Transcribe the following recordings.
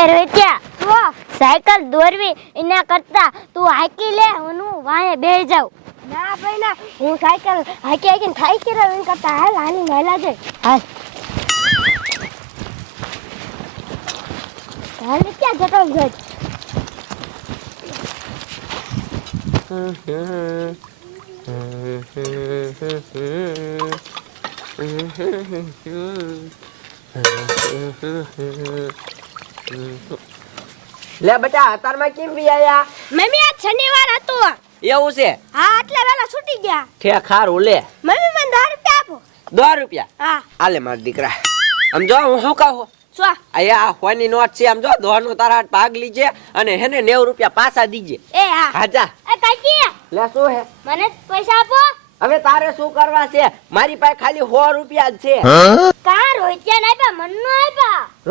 એ રોહિત્યા cycle દોરવી એના કરતા તું હાકી લે હું વાંહે બે જાઉં. ના ભાઈ ના. હું સાયકલ હાકી હાકીને થાય કે એના કરતા હાલ હાલી મહેલા જઈ. હાલ. હાલ ક્યાં જતો ગજ લે બેટા અતારમાં કેમ બી આયા? મમ્મી આજ શનિવાર હતો. એવું છે? હા એટલે વેલા છૂટી ગયા. ઠેક ખારું લે. મમ્મી મને દસ રૂપિયા આપો. દો રૂપિયા? હા. આલે માર દીકરા. આમ જો હું શું કહું? છો આયા હોની નોટ છે. આમ જો દોનો તારા ભાગ લીજે અને હેને નેવું રૂપિયા પાછા દીજે. એ હા. હા જા. એ કાકી. લે શું હે? મને પૈસા આપો. હવે તારે શું કરવા છે? મારી પાસે ખાલી 100 રૂપિયા જ છે. કા હોય નો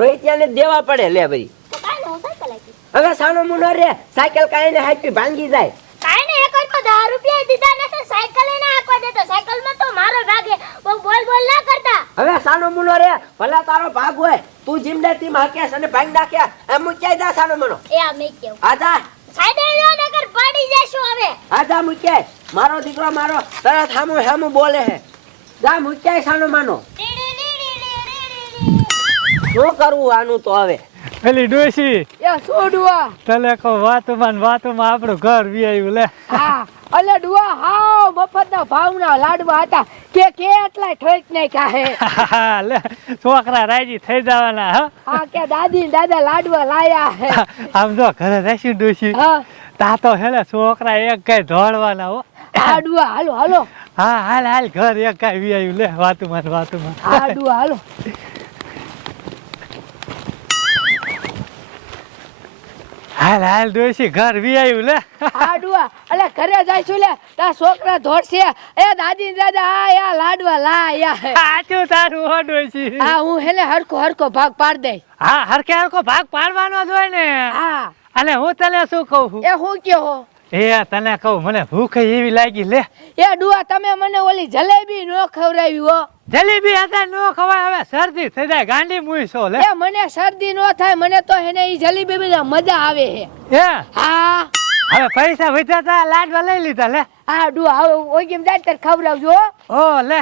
આપ્યા ને દેવા પડે લે ભાઈ. હવે સાનો મુનો રે સાયકલ કાઈ ને હાચી ભાંગી જાય. કાઈ ને એક તો દસ રૂપિયા દીધા નથી સાયકલ એને આખવા દેતો સાયકલમાં તો મારો ભાગે. બહુ બોલ બોલ ના કરતા. હવે સાનો મુનો રે ભલે તારો ભાગ હોય તું જીમડે તી હાકેશ અને ભાંગ નાખ્યા એમ મૂક્યાય જા સાનો મુનો. એ આ મે કેવ. આજા સાઈડે નગર પડી જશું હવે. આજા મૂક્યાય મારો દીકરો મારો તરત હામું હામું બોલે હે જા મૂક્યાય સાનો માનો. શું કરવું આનું તો હવે. પેલી ડોસી એ શું ડુઆ તલે કહો વાતમાં ને વાતોમાં આપણું ઘર વી આવ્યું લે. હા અલે ડુઆ હાવ મફતના ભાવના લાડવા હતા. કે કે એટલા ઠોક નાખ્યા હે. લે છોકરા રાજી થઈ જવાના હા. હા કે દાદી ને દાદા લાડવા લાયા હે. આમ જો ઘરે રહેશું ડોસી હા. તા તો હેલે છોકરા એક કઈ ધોળવાના હો. હા હાલો હાલો. હા હાલ હાલ ઘર એક કઈ વી આવ્યું લે વાતમાં વાતમાં. વાતુમાં હાલો. હાલ હાલ ડોશી ઘર વી આવ્યું લે ડુઆ. અલે ઘરે જઈશું લે. તા છોકરા ધોડશે એ દાદી દાદા આ યા લાડવા લાયા યા. સાચું તારું હો ડોશી? હા હું હેલે હરકો હરકો ભાગ પાડ દઈ હા હરકે હરકો ભાગ પાડવાનો જ હોય ને. હા. અને હું તને શું કહું એ હું કયો એ તને કહું મને ભૂખ એવી લાગી લે. એ ડુઆ તમે મને ઓલી જલેબી નો ખવડાવી હો. જલેબી હતા નો ખવાય હવે શરદી થઈ જાય ગાંડી મૂઈસો લે. એ મને શરદી નો થાય મને તો હેને ઈ જલેબી બીજા મજા આવે હે. હે હા. હવે પૈસા વધ્યા તા લાડવા લઈ લીધા લે. હા ડુઆ હવે ઓગીમ જાય ત્યારે ખવડાવજો હો. ઓ લે.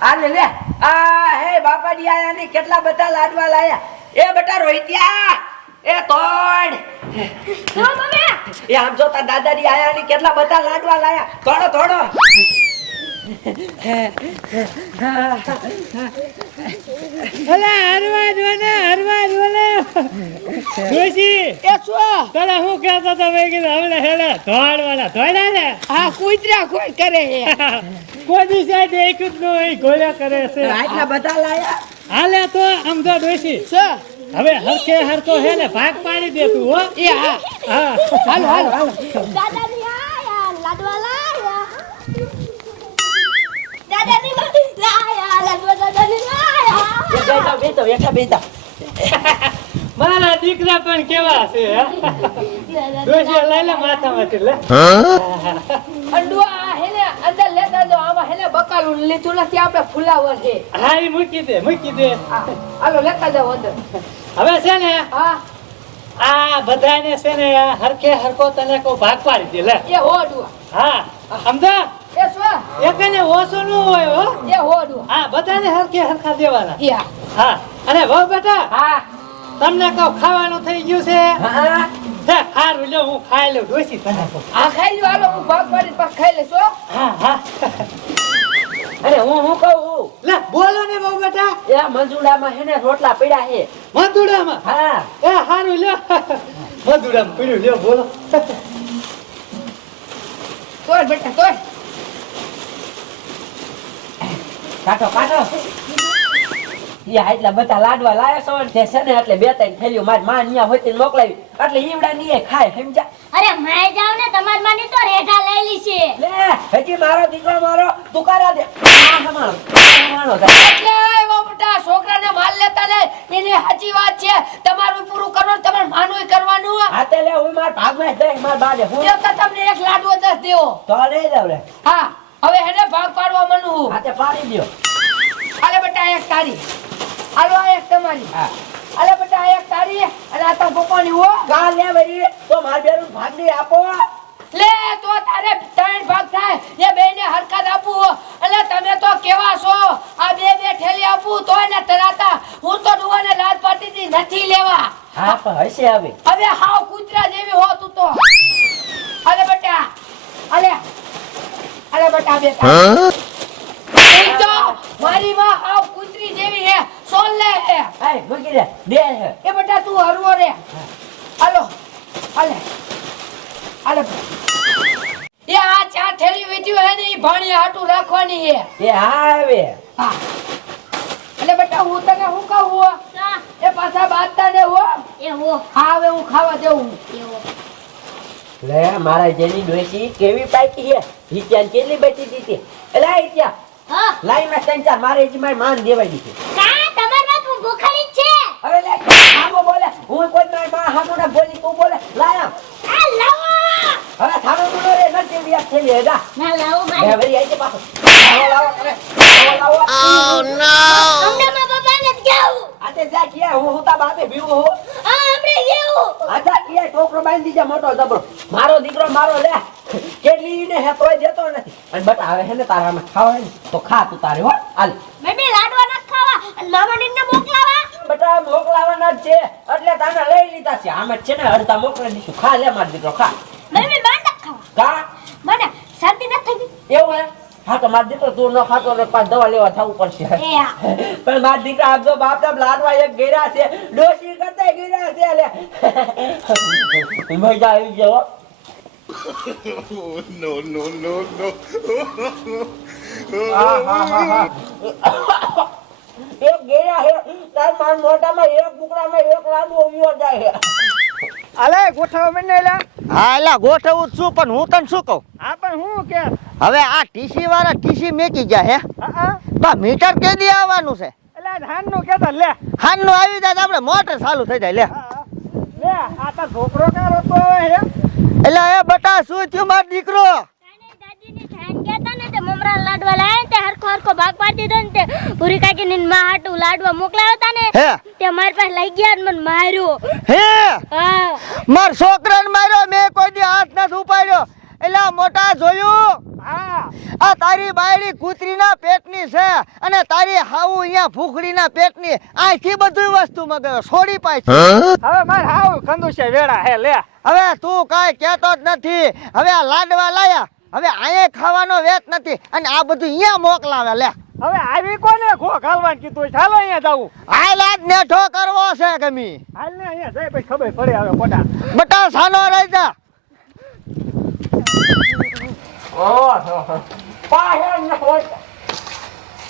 આ લે લે. આ હે બાપા આયા ને કેટલા બધા લાડવા લાયા. એ બેટા રોહિત્યા એ તોડ એ આમ જો તાર દાદાજી આયા ને કેટલા બધા લાડવા લાયા. તોડો તોડો ઓલે હરવા જો હરવા જો ને એ શું તને હું કહેતો તો મેં કીધું હમણે હેલે ધોડવાના ધોડ્યા ને. હા કૂતરા કોઈ કરે કોઈ દી સાઈડ એક જ નો ગોળ્યા કરે છે. આટલા બધા લાયા? હાલે તો આમ જો ડોશી શું હવે હરકે હરકો હે ને ભાગ પાડી દે તું હો. એ હા. હા. હાલો હાલો હાલો. દાદાજી આયા લાડવા લાયા. દાદાજી લાયા લાડવા દાદાજી લાયા. બેટા બેટા બેઠા મારા દીકરા પણ કેવા છે હે? ડોશી લઈ લે માથામાંથી લે. અંડુઆ હેને અંદર લેતા જો આમાં હેને બકાલું લીધું નથી આપણે ફુલાવર છે. હા મૂકી દે મૂકી દે. હાલો લેતા જાઓ અંદર. હવે છે ને હા. આ બધાને છે ને હરખે હરખો તને કહું ભાગ પાડી દે લે. એ હો ડુઆ હા. સમજા? એ સો એ કને ઓસો ન હોય હો. એ હો ડુઆ હા બધાને હરખે હરખા દેવાના. હા હા. અને વહુ બેટા હા. તમને કહું ખાવાનું થઈ ગયું છે? હા. હારું લ્યો હું ખાઈ લઉં ડોસી તને આ ખાઈ લ્યો હાલો હું ભાગ પાડી પાક ખાઈ લેશો હા. હા અરે હું હું કહું લે બોલો ને બહુ બેટા. એ મંજુડામાં હે ને રોટલા પડ્યા હે. મંજુડામાં હા. એ હારું લ્યો. મંજુડામાં પીડ્યું લ્યો બોલો. તોડ બેટા તોડ કાઢો કાઢો. એ આટલા બધા લાડવા લાયા છો ને છે ને એટલે બે ત્રણ થેલીઓ મારી માં અહીંયા હોય તેને મોકલાવી. એટલે ઈવડા ની ખાય સમજા અરે માય જાવ ને તમાર માની તો રેઢા લઈ છે. લે હજી મારો દીકરો મારો તુકારા દે. આ હમાણો આ એટલે એવો છોકરાને માલ લેતા ને એની સાચી વાત છે. તમારું પૂરું કરો તમારે માનું કરવાનું હા તે લે હું માર ભાગમાં જ માર બાને હું. તો તમને એક લાડવો દસ દેવો. તો લઈ જાવ લે. હા હવે એને ભાગ પાડવા માનું હા તે પાડી દ્યો. હાલે બેટા એક તારી. હાલો આ એક તમારી. અને આ તા પપ્પાની હો. કા લે વરી તો માર બેનું ભાગની આપો. લે તો તારે ત્રણ ભાગ થાય. એ બે ને હરકત આપું. એટલે તમે તો કેવા છો? આ બે બે ઠેલી આપું તોય ને તરાતા. હું તો ડુવાને લાજ પાટીથી નથી લેવા. હા પણ હશે હવે. હવે હાવ કૂતરા જેવી હો તું તો. અલે બેટા. અલે અલે બેટા બેટા ઈ તો મારી માં હાવ કૂતરી જેવી હે સોલ લે હે હાય મૂકી દે બે છે એ બેટા તું હરવો રે હાલો હાલે હાલે એ આ ચા થેલી ભાણી હાટું રાખવાની હે એ હા હવે હા. એટલે બેટા હું તને હું કહું હો? એ પાછા બાંધતા ને હો. એ હો. હા હવે હું ખાવા જઉં. લે મારા જેની ડોસી કેવી પાકી છે? હિત્યાન કેટલી બેઠી દીધી? એલા હિત્યા. હા. લાઈ મેં સંચાર મારે જ મારી માન દેવાઈ દીધી. કા? તમાર વાત હું ભૂખાડી છે. હવે લે આમો બોલે. હું કોઈ મારી માં હામો ના બોલી તું બોલે. લાયા આ લાવો હવે થાનો બોલો રે નથી વ્યાસ છે ના અને બટા હવે હે ને તારામાં ખાવા. તો ખા તું તારે હો હાલ બેબી ખાવા અને બટા મોકલાવાના જ છે એટલે તને લઈ લીધા છે આમ જ છે ને અડધા મોકલી દઈશું ખા લે માર દીકરો ખા બેબી બાંડા ખાવા કા મને શરદી ન થઈ એવું હે? હા તો માર દીકરો તું ન ખાતો એટલે પાછ દવા લેવા થવું પડશે. ગઈ એ આ. પણ માર દીકરા આમ બાપ બાપ લાડવા એક ગેરા છે. ડોસી કરતા ગેરા છે લે. મજા આવી ગયો હો. no, no, no, no. હા, હા, હા, હા. એક ગેરા હે તાર માર મોઢામાં એક બુકડામાં એક લાડુ ઉવ્યો જાય છે. અલે ગોઠવ મને લે. હા એટલે ગોઠવું છું પણ હું તને શું કહું? આ પણ હું કે? હવે આ ટીસી વાળા ટીસી મેકી ગયા હે. હા મીટર કે દી આવવાનું છે? એટલે ધાનનું કેતા લે. હાનનું આવી જાય તો આપણે મોટર ચાલુ થઈ જાય લે. લે આ તાર છોકરો કારો તો હે. એટલે એ બટા શું થયું માર દીકરો. મમરા લાડવા લાયા ને તે હરખો હરખો ભાગ પાડી દીધો ને તે પૂરી કાકી ને માં હાટુ લાડવા મોકલાવ્યા હતા ને હે? તે મારી પાસે લઈ ગયા ને મને માર્યો. હે? હા. માર છોકરાને માર્યો મેં કોઈ દી હાથ નથી ઉપાડ્યો. એટલે આ મોટા જોયું? હા. આ તારી બાયડી કૂતરીના પેટની છે અને તારી હાવું અહીંયા ભૂખડીના પેટની. આથી બધું વસ્તુ મગાવ્યો. છોડી પાછી. હવે માર હાવ કંદુશે વેડા હે લે. હવે તું કઈ કહેતો જ નથી. હવે આ લાડવા લાયા. હવે અહીંયા ખાવાનો વેત નથી અને આ બધું અહીંયા મોકલાવે લે. હવે આવી કોને ખો ખાલવાન કીધું? ચાલો અહીંયા જાવું હાલ આજ નેઠો કરવો છે ગમી હાલ ને અહીંયા જાય પછી ખબર પડે હવે પોટા બટા સાનો રહી જા.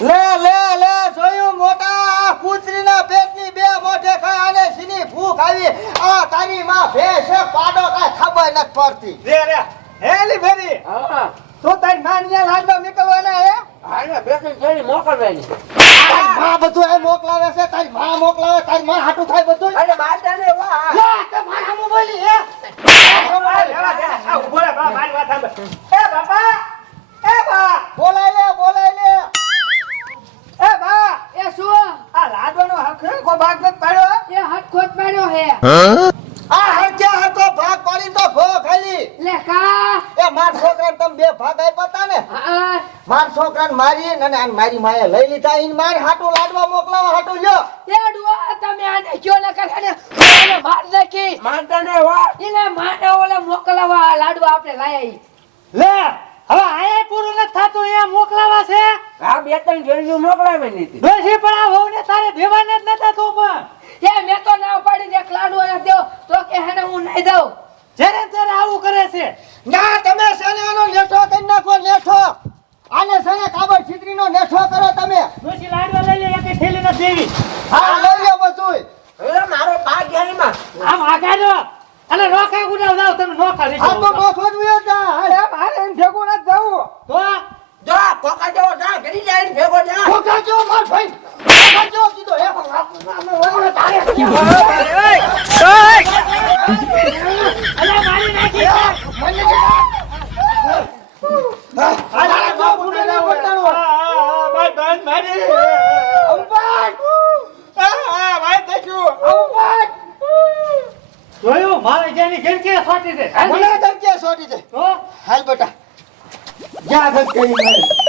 લે લે લે જોયું? મોટા કૂતરીના પેટની બે મોઢે ખાય અને સીની ભૂખ આવી. આ તારી માં ભેંસ પાડો કાંઈ ખબર નથી પડતી. રે રે. ફેરી હા. તું તારી માન લાડવા નીકળવાના હે? હાલે બેસી જઈ મોકલવાની. તારી માં બધું એ મોકલાવે છે તારી માં મોકલાવે તારી માં હાટું થાય બધું અરે મારતા ને વાહ લે તે મારા મોબાઈલ હે? ઊભો રે બા મારી વાત સાંભળ. એ બાપા એ બા. બોલાય લે બોલાય લે. એ બા. એ શું? આ લાડવાનો હરખો કો ભાગ પાડ્યો એ હટખોટ પાડ્યો હે હરકે હરકો ભાગ પાડી તો ભો ખાલી લે કા એ માર છોકરાને તમે બે ભાગ આપ્યા તા ને હા માર અને આને મારી માએ લઈ લીધા. ઈન માર હાટો લાડવા મોકલાવા હાટો જો એ ડુઆ તમે આને કયો ન કરે ઓલે માર નાખી. મારતા ને વાહ એને માને ઓલે મોકલાવા લાડવા આપણે લાયા ઈ. લે હવે એ પૂરું ન થાતું અહીંયા મોકલાવા છે? આ બે ત્રણ જોડી મોકલાવે નહીં ડોશી પણ આ વહુને તારે દેવાને જ નતા તું પણ એ મેં તો ના પાડી દે લાડવા ના દેવ તો કે હેને હું નહીં દઉં જ્યારે ને ત્યારે આવું કરે છે ના તમે શેને આનો નેઠો કરી નાખો નેઠો આને શેને કાબર છીતરીનો નેઠો કરો તમે ડોશી લાડવા લઈ લે એક થેલી નથી દેવી હા લઈ લ્યો બધુંય એ મારો ભાગ ઘેરીમાં આમ આગાડો અને રોકાઈ ઉડાવ જાવ તમે નોખા રહી આ તો જાઓ. નોખો જ વયો જા. અરે મારે એને ભેગો ના જાવ તો જો કોકા જો જા ઘરી જાય ને ભેગો જા. કોકા જો માર ભાઈ. કોકા જો કીધો. હે અરે મારી નાખી અરે જો બુડે ને બોલતાણો ભાઈ ભાઈ મારી અંબાટ ભાઈ થયું અંબાટ જોયું મારે સોટી દે. મને ધમકી સોટી દે. હો? હાલ બેટા. જ્યાં ધમકી મારી.